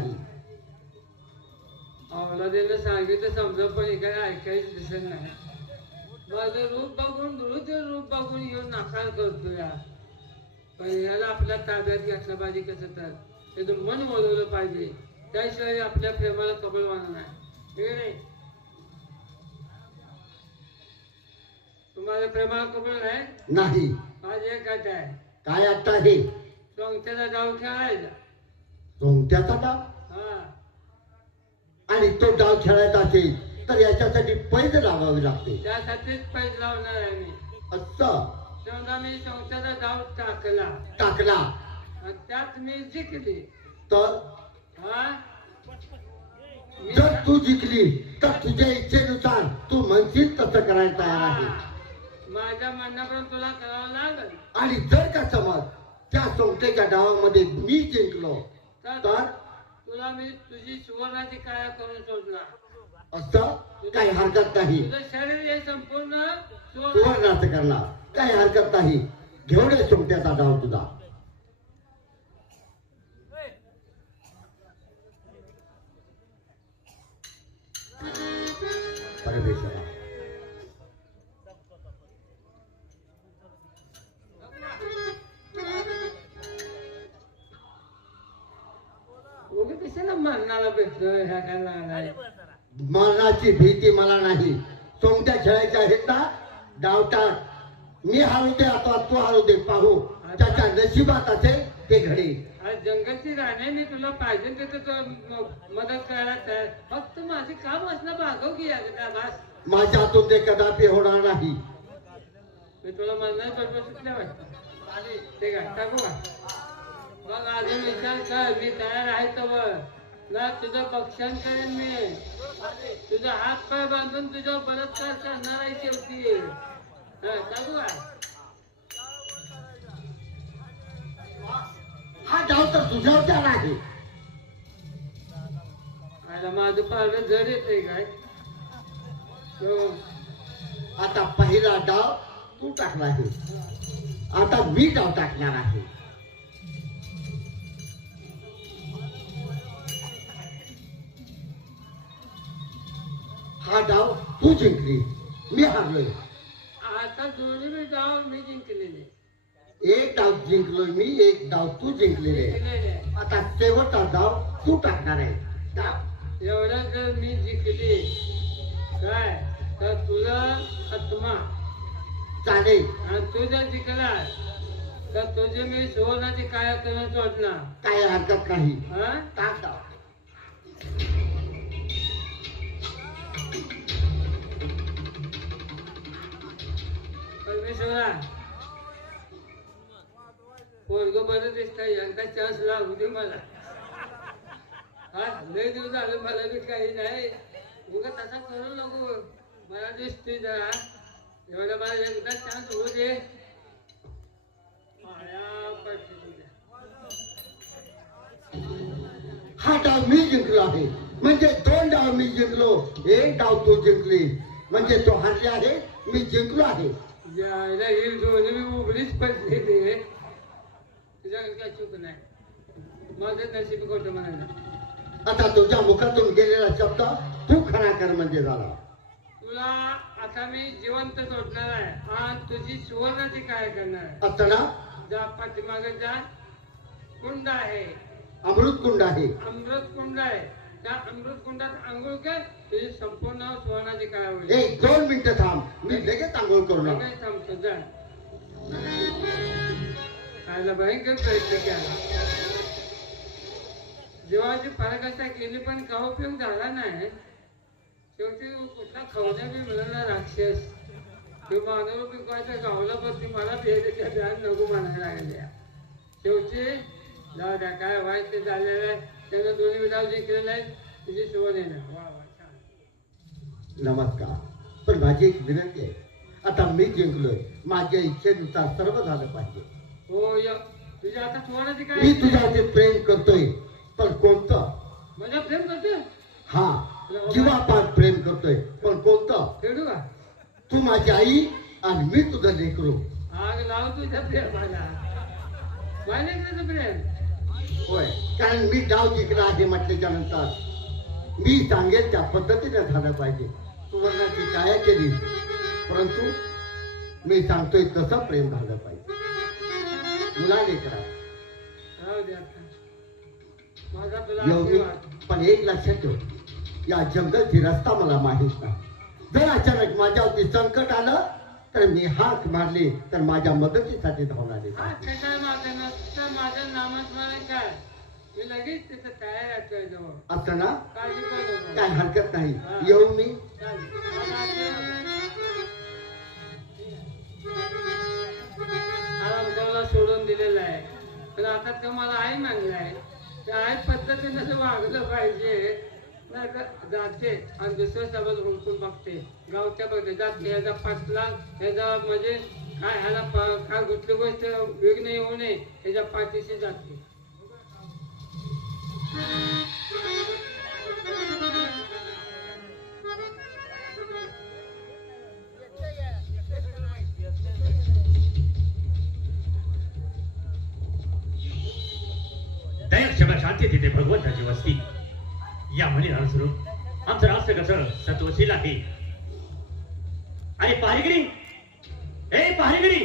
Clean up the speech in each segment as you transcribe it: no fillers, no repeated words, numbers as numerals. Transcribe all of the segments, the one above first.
नाही. अवलादीला सांगितलं समजा पण एखाद्या ऐकायचं दिसत नाही. माझं रूप बघून रूप बघून येऊन नाकार करतो या. पण याला आपल्या ताब्यात घेतलं पाहिजे. कसं तर त्याचं मन वळवलं पाहिजे. त्याशिवाय आपल्या प्रेमाला कबल मानणार नाही. ठीक आहे. तुम्हाला प्रेमाला कबल नाही. नाही. माझे काय आहे काय आता हे सोंगट्याचा डाव खेळायचा. सोंगट्याचा डाव? हा. आणि तो डाव खेळायचा असेल तर याच्यासाठी पैज लावावी लागते. त्यासाठीच पैज लावणार आहे मी. असं समजा मी सोंगट्याचा डाव टाकला त्यात मी जिंकली तर हा. जर तू जिंकली तर तुझ्या इच्छेनुसार तू म्हणशील तसं करायला तयार आहे. माझ्या म्हणण्यापर्यंत तुला करावं लागेल. आणि जर का समज त्या सोंगट्याच्या डावामध्ये मी जिंकलो तर तुला मी तुझी सुवर्णाची काया करून सोडणार. असं काही हरकत नाही. तुझं शरीर हे संपूर्ण सुवर्णाचं करणार. काही हरकत नाही. घेऊन ये सोंगट्याचा डाव तुझा. परमेश्वरा कशाला मरणाला भेटतोय ह्या काय नाही. मरणाची भीती मला नाही. सोंगट्या खेळायच्या आहेत ना डाव टाक. मी हारू दे आता तू हारू दे. पाहू त्याच्या नशिबात असेल ते घडेल. आज जंगलची राणे मी तुला पाहिजे तिथं मदत करायला तयार. फक्त माझे काम असणं भागव की बस. माझ्या हातून ते कदापि होणार नाही. मी तुला म्हणणार बरोबर सुटल्या वाटत ते काय टाकू का. मग अजून विचार कर. मी तयार आहे तर ना तुझं बक्षण करेन मी. तुझा हात पाय बांधून तुझ्या बलात्कार करणार आहे शेवटी. टाकू का. हा डाव तर तुझ्यावर त्याला आहे. आता माझं पारडं जड येते काय. आता पहिला डाव तू टाकला आहे. आता मी डाव टाकणार आहे. हा डाव तू जिंकली. मी हारलोय. आता दोन्ही मी डाव मी जिंकलेले. एक डाव जिंकलोय मी. एक डाव तू जिंकलेले. आता शेवटचा डाव तू टाकणार आहे. एवढा जर मी जिंकली काय तर तुझा आत्मा चालेल. आणि तू जर जिंकला तर तुझे मी सुवर्णाची काया करून सोडणार. काय हरकत नाही. हा टाक डाव. परमेश्वरा पोरग बरं दिसतंय. एकदा चान्स लागू दे मला. हा लय दिवस झालं मला बी काही नाही. उगा तसा करू नको. मला दिसतोय जरा एवढा मला एकदा चान्स होऊ दे. हा डाव मी जिंकलो आहे. म्हणजे दोन डाव मी जिंकलो. एक डाव तू जिंकली. म्हणजे तो हारले आहे. मी जिंकलो आहे. यायला ही दोन्ही मी उघडीच पडलेली. तुझ्याकडे काय चूक नाही. माझं नशीब खोटं म्हणायला. आता तुझ्या मुखातून गेलेला शब्द तू खरा कर म्हणजे झाला. तुला आता मी जिवंत सोडणार आहे आणि तुझी सुवर्णाची काय करणार आहे. असं ना. जा पाठीमागे जा. कुंड आहे. अमृत कुंड आहे. अमृत कुंड आहे. त्या अमृत कुंडात आंघोळ कर. तुझी संपूर्ण सुवर्णाची काय होईल. एक 2 मिनिटं थांब. मी लगेच आंघोळ करू नका. काय थांबतो जा. खायला भयंकर प्रयत्न केला. जीवाची पराकाष्ठा केली पण का उपयोग झाला नाही. शेवटी कुठला खवल्या बी मिळाला राक्षस. तो मानव पिकवायचा गावला पण ती मला भेटायच्या ध्यान नको म्हणायला लागल्या. शेवटी जाऊ द्या काय व्हायचं ते झालेलं आहे. त्यानं दोन्ही डाव जिंकलेला आहे. तुझी सुवर्ण येणार. वा वा छान. नमस्कार. पण माझी एक विनंती आहे. आता मी जिंकलोय. माझ्या इच्छेनुसार सर्व झालं पाहिजे. हो य तुझ्या आता सुवर्णाची काय. मी तुझ्यावरती प्रेम करतोय. पण कोणतं. माझ्या प्रेम करतोय. हा जीवापाड प्रेम करतोय. पण कोणतं. खेळू का. तू माझी आई आणि मी तुझं लेकरू. आग लाव तुझ्या प्रेमाला. माझ्या लेकराचं प्रेम. होय, कारण मी डाव जिंकला आहे म्हटल्याच्या नंतर मी सांगेल त्या पद्धतीने झालं पाहिजे. सुवर्णाची छाया केली, परंतु मी सांगतोय तसं प्रेम झालं पाहिजे. मुलाने करा राहू दे आता. माझा तुला येऊ मी, आशीर्वाद. पण एक लक्षात ठेव, या जंगलची रस्ता मला माहित नाही. जर अचानक माझ्यावरती संकट आलं तर मी हाक मारली तर माझ्या मदतीसाठी धावून आले. हा कशाला माझं नसतं, माझं नामस्मरण काय, मी लगेच तिथं तयार आहे तुझ्या जवळ. असं ना, काळजी करू नको. काय हरकत नाही. येऊ मी. चालेल. माझा आशीर्वाद. आरामगावला सोडून दिलेलं आहे, पण आता तर मला आई मागलाय. त्या आई पद्धतीनं असं वागलं पाहिजे. नाही तर जाते आणि दुसऱ्या सोबत हुडकून बघते, गावच्या बघते जाते. ह्याचा पाचला ह्याचा म्हणजे काय ह्याला काय कुठली गोष्ट विघ्न येऊ नये ह्याच्या पाठीशी जाते. दया क्षमा शांती तिथे भगवंताची वस्ती. या म्हणे स्वरूप आमचं राष्ट्र कसं सत्वशील आहे. आणि पहारेगिरी, ए पहारेगिरी,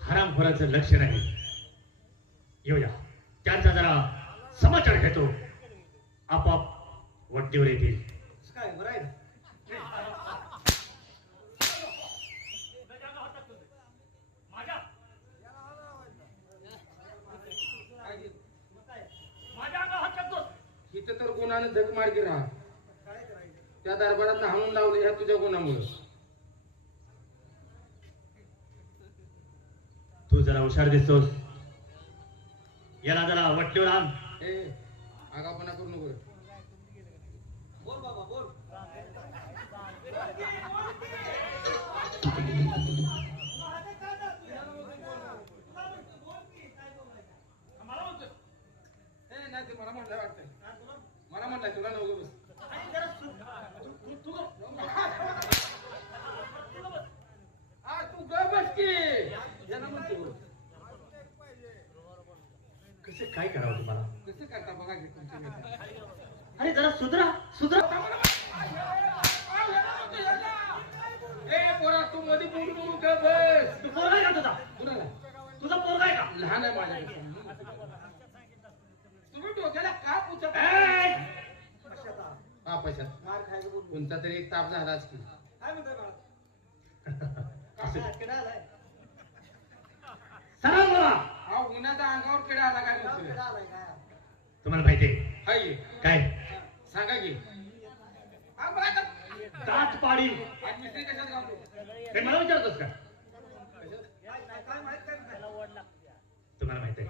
हरामखोराचं लक्ष नाही. येऊया, त्यांचा जरा समाचार घेतो. आपाप वट्टीवर येतील. काय बरं आहे. इथं तर गुन्हानं झक मार्गी राहा. त्या दरबारात हाणून लावले ह्या तुझ्या गुन्हामुळे. तू जरा हुशार दिसतोस. याला जरा वट्टीवर आण. ए आगापणा करू नको. बोल बाबा बोल. नाही ते मला म्हणलं वाटतंय. मला म्हणलाय तुला नव्हतं बस. हा तू ग बस की. याला म्हणतो कसं काय करावं तुम्हाला? कसं करता बघा की तुमच्या मित्राला. अरे जरा सुधरा सुधरा. ए पोरा तू मध्ये बोलू नको ग बस. तू पोरगा आहे का तुझा? कुणाला? तुझा पोरगा आहे का? लहान आहे माझ्या. तुम्ही डोक्याला का पुचत ए! हा पैशात मार खायला बोल. कोणता तरी एक ताप झालाच की. काय म्हणतोय बाळा? असं- किडा आलाय. सरळ बोला. हा उन्हाचा अंगावर किडा आला काय म्हणतोय. किडा आलाय काय? तुम्हाला माहितीये हाय काय? सांगा की. हा बघा आता. दात पाडी. आणि मिस्त्री कशात घालतो. हे मला विचारतोस का? काय माहित काय नाही. तुम्हाला माहित आहे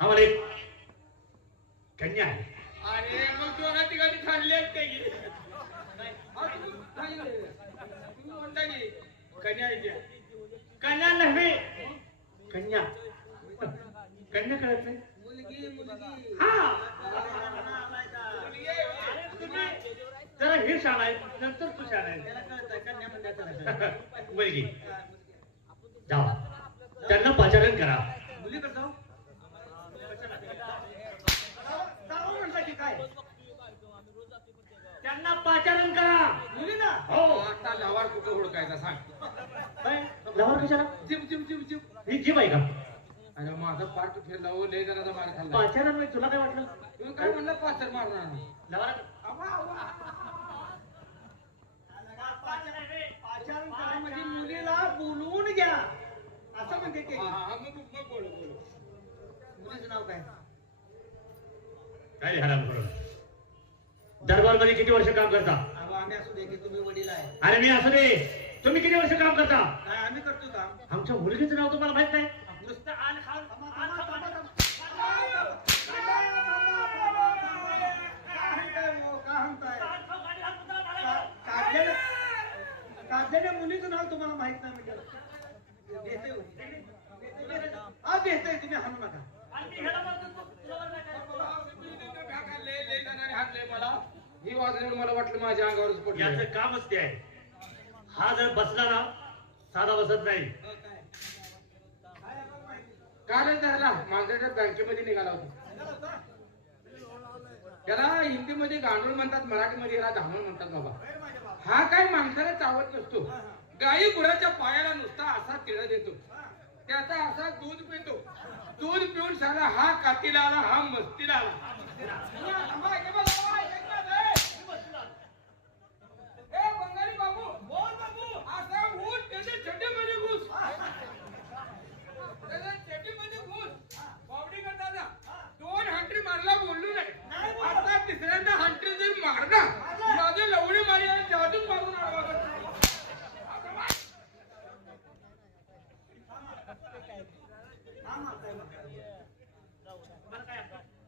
आम्हाला एक कन्या आहे. अरे मग दोघा ठिकाणी खाल्ले असते की. हा, तुम्ही म्हणता की कन्या आहे त्या. कन्या नव्हे, कन्या. कन्या कळत नाही. मुलगी मुलगी. हा, मुलगी आहे. तुम्ही जरा हे शाळा आहे, नंतर तू शाळा आहे. त्याला कळतंय कन्या म्हणण्याचं. मुलगी जावा, त्यांना पाचारण करा. मुलीकडे जाऊ. जाऊ म्हणता की काय? त्यांना पाचारण करा. मुली ना. हो. आता लवार कुठं हुडकायचा सांग. काय लवर कशाला? चिप चिप चिप चिप. ही जीव आहे का? अरे माझा पाठ फिरला हो लय जणांचा मार खाल्ला. पाचारण म्हणजे तुला काय वाटलं? तुम्ही काय म्हणलं पाचर मारणार. लवरात आवा आवा. पाचारण करा म्हणजे मुलीला बोलवून घ्या असं म्हणते ते. हा, मग बोल बोल. मुलीचं नाव काय? काय हराम करून दरबार मध्ये किती वर्ष काम करता? अहो, आम्ही असू दे की तुम्ही वडील आहे. अरे मी असू दे, तुम्ही किती वर्ष काम करता? काय आम्ही करतो काम? आमच्या मुलगीचं नाव तुम्हाला माहित नाही? नुसतं आण खाऊन काढलेल्या मुलीचं नाव तुम्हाला माहित नाही म्हणजे देते तुम्ही हाणू नका. मला ही वाजल्यावर मला वाटलं माझ्या अंगावरच पडलं. याचं कामच ते आहे. हा जर बसला ना साधा बसत नाही. काय झाला माझ्या बँकेमध्ये निघाला होता. त्याला हिंदीमध्ये गांडूळ म्हणतात, मराठीमध्ये याला धामण म्हणतात बाबा. हा काय माणसाला चावत नसतो. गाई गुराच्या पायाला नुसता असा तिळा देतो, त्याचा असा दूध पितो. दूध पिऊन साला हा कातीला आला, हा मस्तीला आला. ए बंगाली बाबू, बोल बाबू. असा ऊस त्याच्या चड्डीमध्ये घुस, त्याच्या चड्डीमध्ये घुस. बावडी करताना 2 हंट्री मारला बोललो नाही. आता तिसऱ्यांदा हंट्री जर मारला माझे लवडी मारी आणि जादून मारून आला.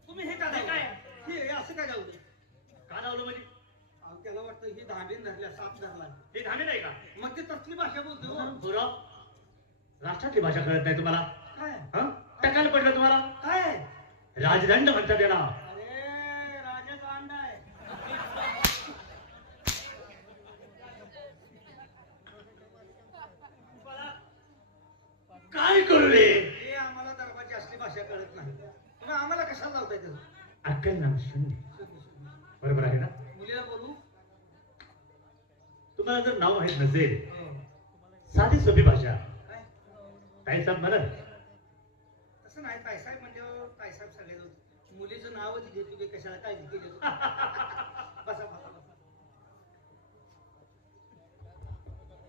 तुम्ही हे काय हे असं काय लावलं? का लावलं म्हणजे? अहो, त्याला वाटतं ही धाबीन धरल्या, साप धरला. हे धामे नाही का? मग ते तसली भाषा बोलतो हो. गुरव, राष्ट्रातली भाषा कळत नाही तुम्हाला? काय हं? टकाल पडलं तुम्हाला? काय? राजदंड म्हणतात त्याला. अरे राजाचा अंडा आहे. काय करू रे? हे आम्हाला दरबारची असली भाषा कळत नाही. तुम्ही आम्हाला कशाला लावताय त्याचं? अक्कल नाम शून्य. बरोबर आहे ना? मुलीला बोलू? तुम्हाला जर नाव माहित नसेल, हो. साधी सोपी भाषा काय? ताईसाहेब म्हणत. तसं नाही, ताईसाहेब म्हणजे ताईसाहेब सगळे मुलीचं नावच घेतो की कशाला काय केलं. बसा बसा बसा.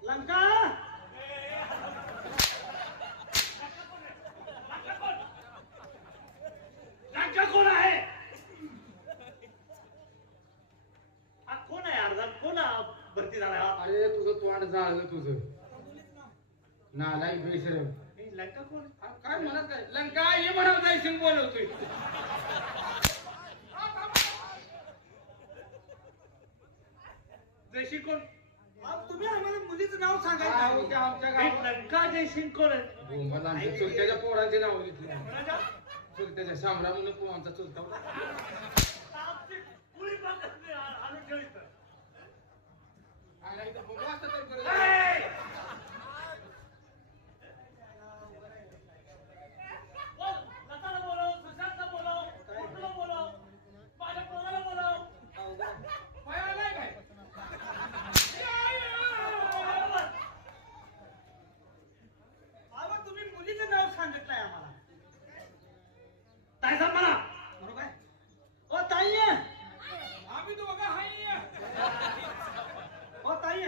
लंका लंका कोण आहे? हा कोण आहे? अर्धा कोण भरती झाला हा? अरे तुझं तोंड जाळलं तुझं. नालायक बेशरम. हे लंका कोण? काय म्हणत काय? लंका ये म्हणत जायचं बोलवतोय. जयशी कोण? अहो, तुम्ही आम्हाला मुलीचं नाव काय सांगायचं. होते आमच्या हे गावात? लंका जयसिंग कोण आहे? मला आमच्या चुलत्याच्या पोरांची नाव घेतली. चुलत्याच्या शामरा म्हणून पोरांचा चुलता होता. आमची कुळी पाकच नाही, आम्ही खेळतो. आला इथं बघू असं तर बरं. ए! बोल, लताला बोलव, सुशांतला बोलव, कुठला बोलव, माझ्या पोराला बोलव. पाय आलाय काय? अहो, तुम्ही मुलीचं नाव सांगितलंय आम्हाला. ताईसाहेब म्हणा. बरोबर आहे? ओ ताई, आम्ही दोघं हाय. ओ ताई,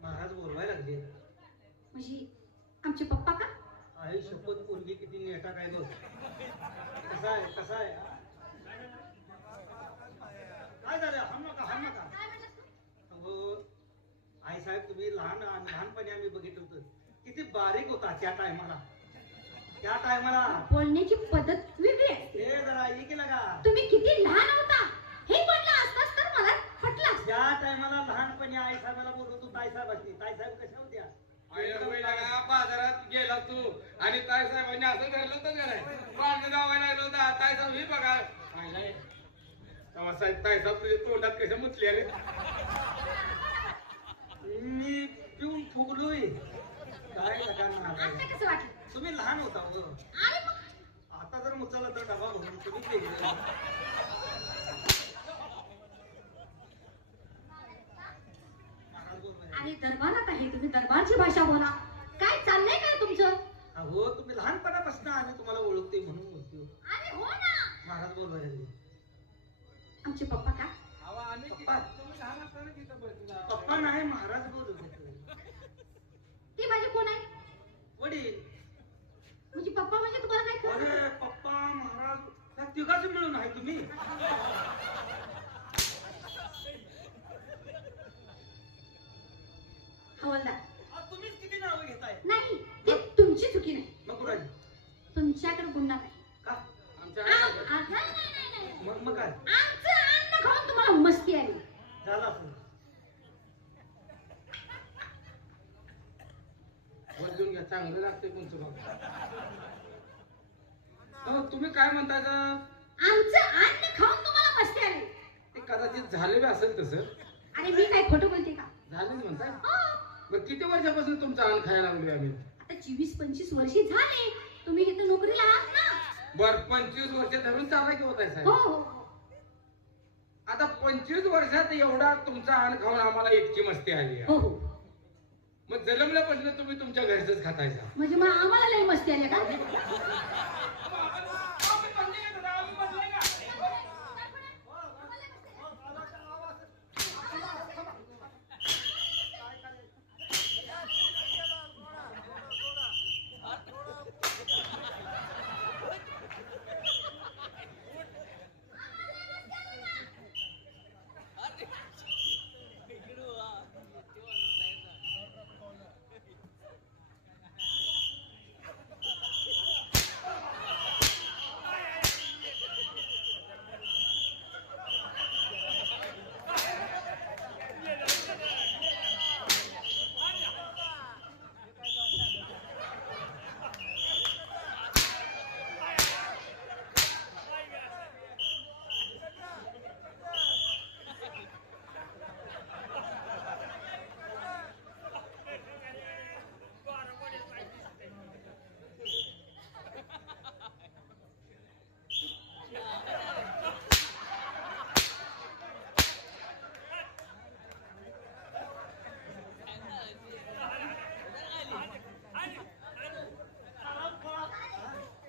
महाराज बोलवायला लागले. म्हणजे आमचे पप्पा का? आई शपथ, पोरगी किती नेटा काय बघ. कसा आहे कसा आहे? काय झालं? हम नका हम नका. हो आई साहेब, तुम्ही लहानपणी आम्ही बघितलं होतं किती बारीक होता त्या टायमाला. त्या टायमाला बोलण्याची पद्धत वेगळी आहे. हे जरा ये की लगा. तुम्ही किती लहान होता हे म्हणलं असतास तर मला पटलं. त्या टायमाला लहानपणी आई साहेबाला बोललो तू ताई साहेबाची. ताई साहेब कशा होत्या? बाजारात गेला तू आणि ताई साहेबांनी असं धरलं होतं का नाही? पाणी दावायला आलो होता. ताई साहेब ही बघा. तेव्हा साहेब ताई साहेब तुझ्या तोंडात कशा मुतल्या रे? मी पिऊन फुगलोय. काय लगा महाराज, आता कसं वाटलं? तुम्ही लहान होता हो. आणि मग आता जर मुचाला तर डबा भरून तुम्ही वेगळे. महाराज बोलवायला. आणि दरबारात आहे, तुम्ही दरबारची भाषा बोला. काय चाललंय काय तुमचं? अहो, तुम्ही लहानपणापासून आम्ही तुम्हाला ओळखते म्हणून बोलतो. अरे हो ना. महाराज बोलवायला लागले. आमचे पप्पा का? अहो, आम्ही पप्पा. तुम्ही लहान असताना तिथं बसला. पप्पा नाही, महाराज बोलत होते. ती माझे कोण आहे? वडील. म्हणजे पप्पा म्हणजे तुम्हाला काय कळलं? अरे पप्पा महाराज त्या तिघाचं मिळून आहे तुम्ही. हवलदार. तुम्हीच किती नावं घेताय? नाही, ती तुमची चुकी नाही. मग कुणाची? तुमच्याकडे गुन्हा नाही. का? आमच्या नाही. मग काय आमचं अन्न खाऊन तुम्हाला मस्ती आली. झालं असं? बदलून घ्या, चांगलं लागतंय तुमचं बघ. हो, तुम्ही काय म्हणता गं? आमचं अन्न खाऊन तुम्हाला मस्ती आली. ते कदाचित झाले बी असेल तसं. अरे मी काय खोटं बोलते का? झालं म्हणताय? हो. मग किती वर्षापासून तुमचा अन्न खायला लागलोय आम्ही? आता 24-25 वर्षे झाले. तुम्ही इथे नोकरीला आहात ना? बर 25 वर्ष धरून चाला की होत आहे हो साहेब. हो. आता 25 वर्षात एवढा तुमचा अन्न खाऊन आम्हाला इतकी मस्ती आली आहे. हो हो. मग जन्मल्यापासून तुम्ही तुमच्या घरचंच खातायचा. म्हणजे मग आम्हाला लई मस्ती आली का?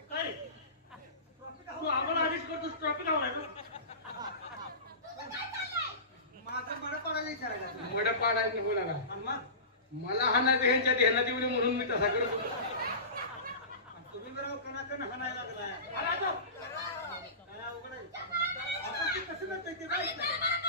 काय तू आम्हाला आदेश करतोस ट्रॉफिक हवाय तू? माझं मड पडायला विचारायला तुम्ही. मड पाडायला नको लागा. आणि मग? मला हाणायचं ह्यांच्या ध्यानात येऊ नये म्हणून मी तसा करत होतो. आणि तुम्ही बरोबर कणाकण हाणायला लागलाय. आला तो. काय अवघड आहे. आपण ते कसं म्हणताय ते माहित नाही.